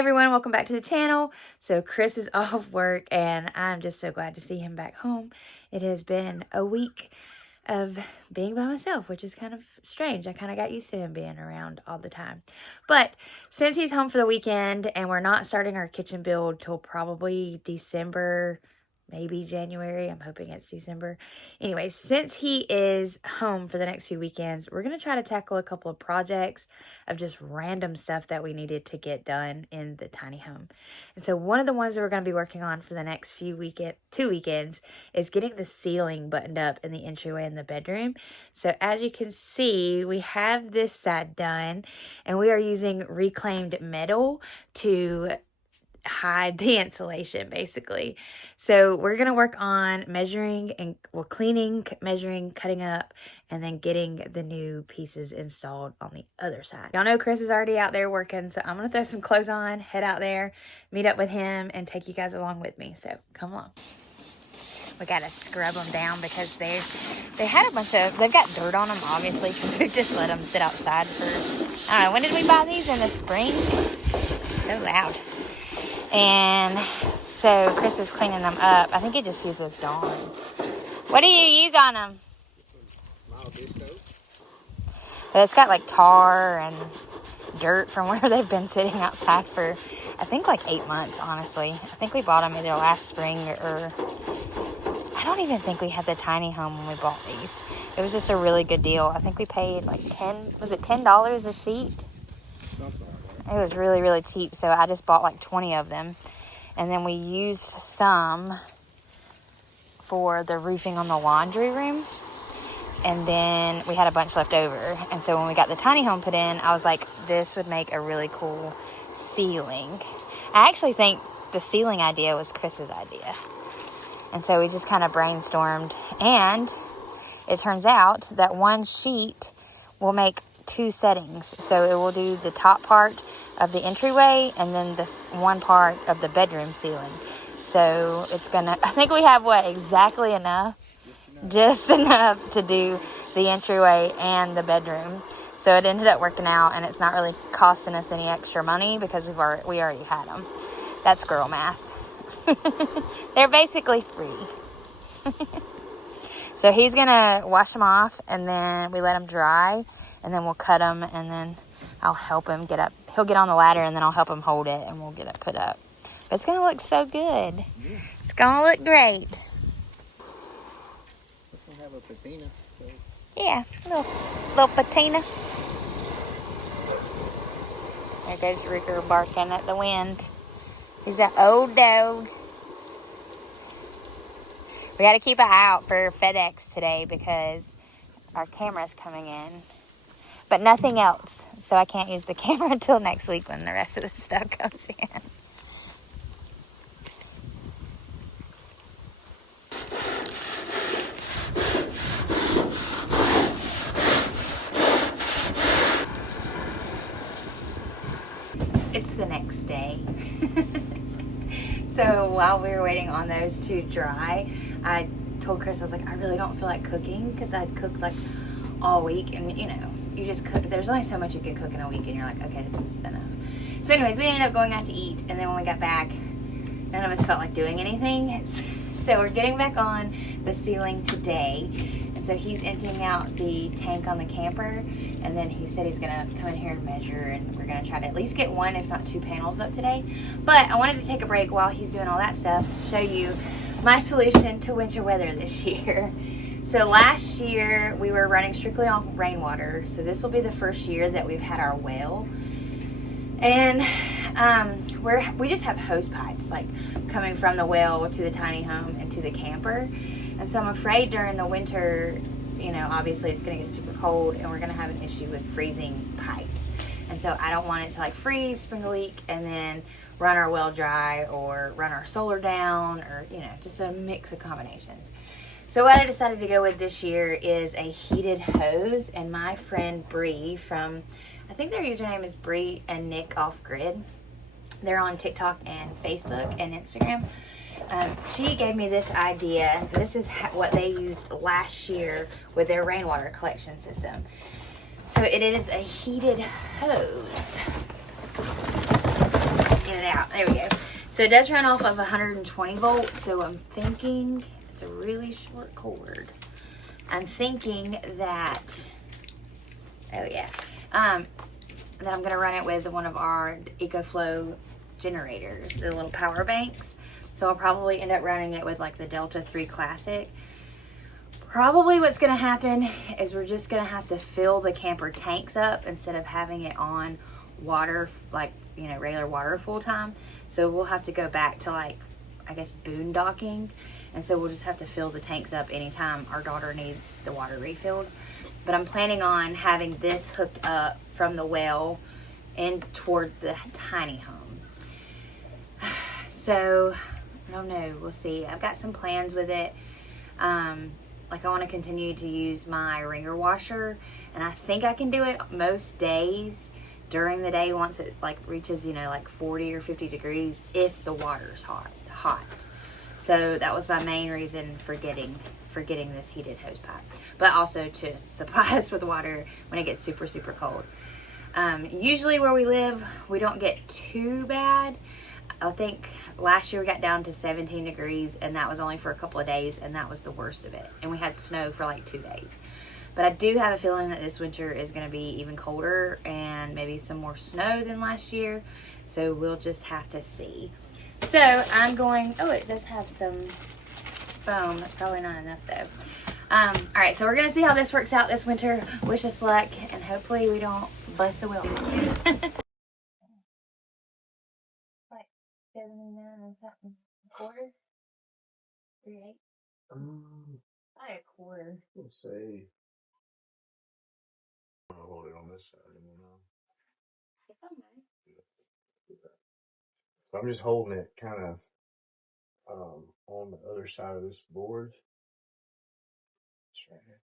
everyone, welcome back to the channel. So Chris is off work and I'm just so glad to see him back home. It has been a week of being by myself, which is kind of strange. I kind of got used to him being around all the time. But since he's home for the weekend and we're not starting our kitchen build till probably December, maybe January. I'm hoping it's December. Anyway, since he is home for the next few weekends, we're going to try to tackle a couple of projects of just random stuff that we needed to get done in the tiny home. And so one of the ones that we're going to be working on for the next two weekends is getting the ceiling buttoned up in the entryway in the bedroom. So as you can see, we have this side done and we are using reclaimed metal to hide the insulation basically. So we're going to work on measuring and cleaning, measuring, cutting up, and then getting the new pieces installed on the other side. Y'all know Chris is already out there working, so I'm going to throw some clothes on, head out there, meet up with him, and take you guys along with me. So come along. We got to scrub them down because they had they've got dirt on them obviously because we just let them sit outside for, I don't know, when did we buy these? In the spring? So loud. And so Chris is cleaning them up. I think he just uses Dawn. What do you use on them? Well, it's got like tar and dirt from where they've been sitting outside for, I think like 8 months, honestly. I think we bought them either last spring or I don't even think we had the tiny home when we bought these. It was just a really good deal. I think we paid like $10 a sheet? It was really, really cheap, so I just bought like 20 of them. And then we used some for the roofing on the laundry room. And then we had a bunch left over. And so when we got the tiny home put in, I was like, this would make a really cool ceiling. I actually think the ceiling idea was Chris's idea. And so we just kind of brainstormed. And it turns out that one sheet will make 2 settings. So it will do the top part of the entryway and then this one part of the bedroom ceiling. So it's gonna, I think we have exactly enough, just enough to do the entryway and the bedroom. So it ended up working out and it's not really costing us any extra money because we already had them. That's girl math. They're basically free. So he's gonna wash them off and then we let them dry and then we'll cut them and then I'll help him get up. He'll get on the ladder and then I'll help him hold it and we'll get it put up. But it's gonna look so good. Yeah. It's gonna look great. It's gonna have a patina. So. Yeah, little patina. There goes Ricker barking at the wind. He's an old dog. We got to keep an eye out for FedEx today because our camera's coming in. But nothing else. So I can't use the camera until next week when the rest of the stuff comes in. It's the next day. So while we were waiting on those to dry, I told Chris, I was like, I really don't feel like cooking because I'd cooked like all week and you know, you just cook, there's only so much you can cook in a week and you're like, okay, this is enough. So anyways, we ended up going out to eat and then when we got back, none of us felt like doing anything. So we're getting back on the ceiling today. And so he's emptying out the tank on the camper and then he said he's gonna come in here and measure and we're gonna try to at least get 1 if not 2 panels up today. But I wanted to take a break while he's doing all that stuff to show you my solution to winter weather this year. So last year we were running strictly on rainwater. So this will be the first year that we've had our well. And we just have hose pipes like coming from the well to the tiny home and to the camper. And so I'm afraid during the winter, you know, obviously it's gonna get super cold and we're gonna have an issue with freezing pipes. And so I don't want it to like freeze, spring a leak, and then run our well dry or run our solar down or, you know, just a mix of combinations. So what I decided to go with this year is a heated hose, and my friend Bree from, I think their username is Bree and Nick Off Grid. They're on TikTok and Facebook and Instagram. She gave me this idea. This is what they used last year with their rainwater collection system. So it is a heated hose. And There we go. So it does run off of 120 volts. So I'm thinking it's a really short cord. I'm thinking that, that I'm gonna run it with one of our EcoFlow generators, the little power banks. So I'll probably end up running it with like the Delta 3 Classic. Probably what's gonna happen is we're just gonna have to fill the camper tanks up instead of having it on water, like, you know, regular water full time. So we'll have to go back to like, I guess, boondocking. And so we'll just have to fill the tanks up anytime our daughter needs the water refilled. But I'm planning on having this hooked up from the well in toward the tiny home. So I don't know, we'll see. I've got some plans with it. Like I want to continue to use my ringer washer, and I think I can do it most days during the day once it like reaches, you know, like 40 or 50 degrees if the water's hot. So that was my main reason for getting this heated hose pipe, but also to supply us with water when it gets super, super cold. Usually where we live, we don't get too bad. I think last year we got down to 17 degrees, and that was only for a couple of days, and that was the worst of it. And we had snow for like 2 days. But I do have a feeling that this winter is going to be even colder and maybe some more snow than last year. So we'll just have to see. So I'm going, oh, it does have some foam. That's probably not enough though. All right, so we're going to see how this works out this winter. Wish us luck, and hopefully we don't bust a wheel. 79 and something. A quarter? 3/8? Probably a quarter. Let's say. I'll hold it on this side. So I'm just holding it kind of on the other side of this board. It's right here.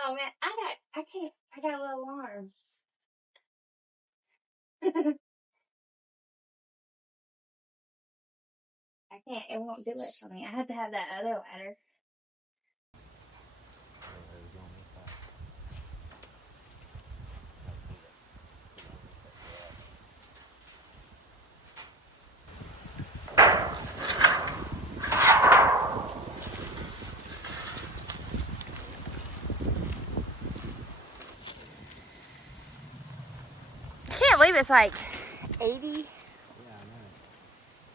Oh man, I got a little arm. I can't, it won't do it for me. I have to have that other ladder. I can't believe it's like 80. Yeah, I know.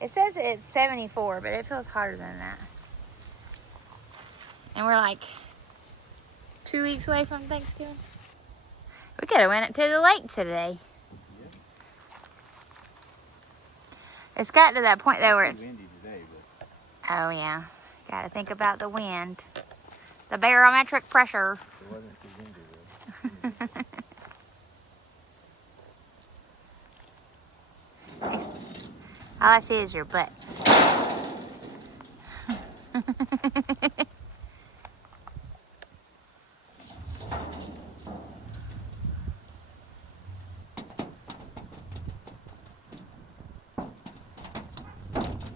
It says it's 74, but it feels hotter than that. And we're like 2 weeks away from Thanksgiving. We could have went to the lake today. Yeah. It's got to that point though where it's windy today, but oh yeah, got to think about the wind, the barometric pressure. it wasn't too windy though. All I see is your butt.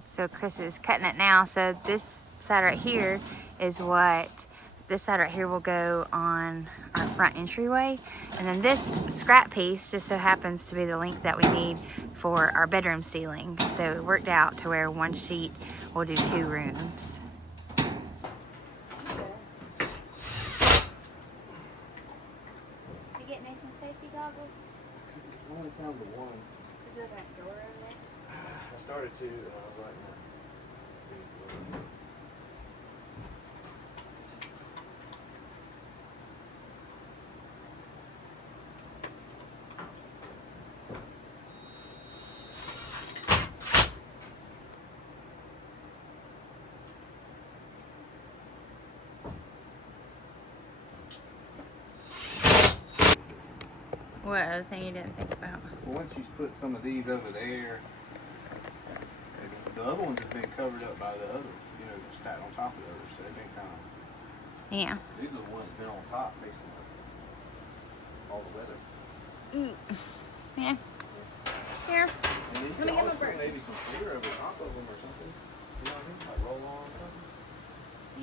So Chris is cutting it now. So this side right here is what, this side right here will go on our front entryway. And then this scrap piece just so happens to be the length that we need for our bedroom ceiling. So it worked out to where one sheet will do 2 rooms. You get me some safety goggles? I only found the one. Is there that door over there? I started to, and I was like, no. What other thing you didn't think about? Well, once you put some of these over there, the other ones have been covered up by the others, you know, stacked on top of the others, so they've been kind of, Yeah. these are the ones that have been on top facing all the weather. Yeah. Here. And you Let me can get my always put broom. maybe some clear over top of them or something, you know what I mean, like roll on or something.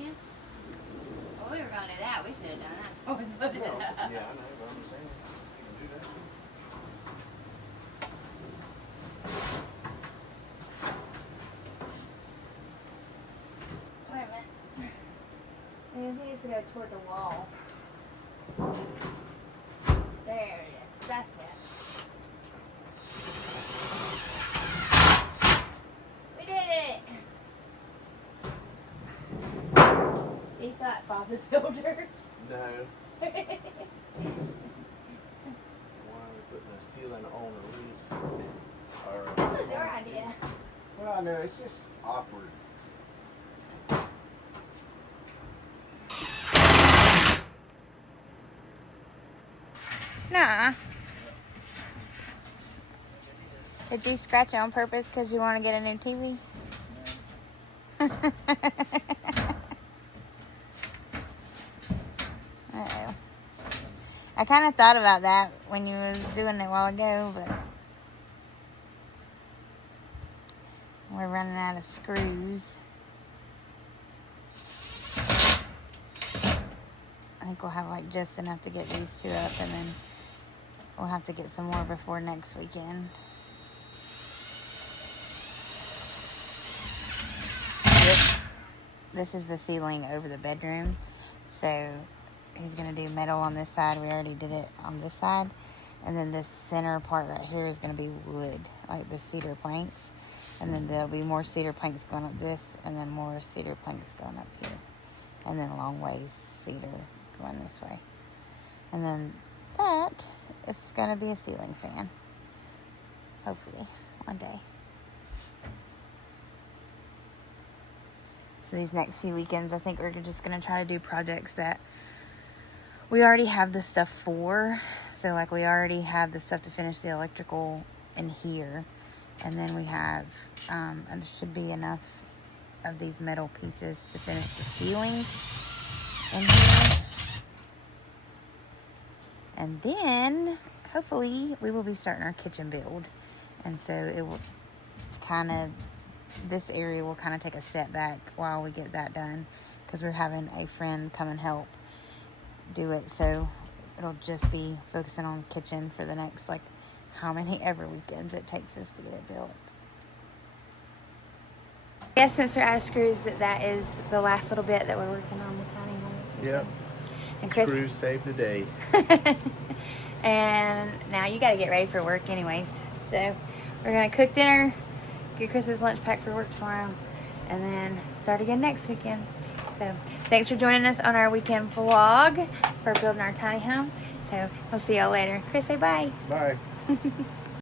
Yeah. Well, we were gonna do that. We should have done that before we put it up. Yeah, I know, but I'm saying you can do that too. Wait a minute. He needs to go toward the wall. There it is. That's it. We did it! He thought Bob the Builder. No. Why are we putting a ceiling on a roof? Or This was your idea. well, I know, it's just awkward. Nah. Did you scratch it on purpose because you want to get a new TV? Uh-oh. I kind of thought about that when you was doing it a while ago, but we're running out of screws. I think we'll have like just enough to get these two up, and then we'll have to get some more before next weekend. This is the ceiling over the bedroom, so he's gonna do metal on this side. We already did it on this side, and then this center part right here is gonna be wood, like the cedar planks, and then there'll be more cedar planks going up this, and then more cedar planks going up here, and then long ways cedar going this way, and then that is gonna be a ceiling fan, hopefully one day. So these next few weekends, I think we're just going to try to do projects that we already have the stuff for. So like we already have the stuff to finish the electrical in here. And then we have, and there should be enough of these metal pieces to finish the ceiling in here. And then hopefully we will be starting our kitchen build. And so it will kind of, this area will kind of take a setback while we get that done, because we're having a friend come and help do it. So it'll just be focusing on kitchen for the next, like, how many ever weekends it takes us to get it built. I guess since we're out of screws, that is the last little bit that we're working on the tiny home. Yep. And Chris, Screws saved the day. and now you got to get ready for work anyways. So we're going to cook dinner, get Chris's lunch packed for work tomorrow, and then start again next weekend. So thanks for joining us on our weekend vlog for building our tiny home. So we'll see y'all later. Chris, say bye. Bye.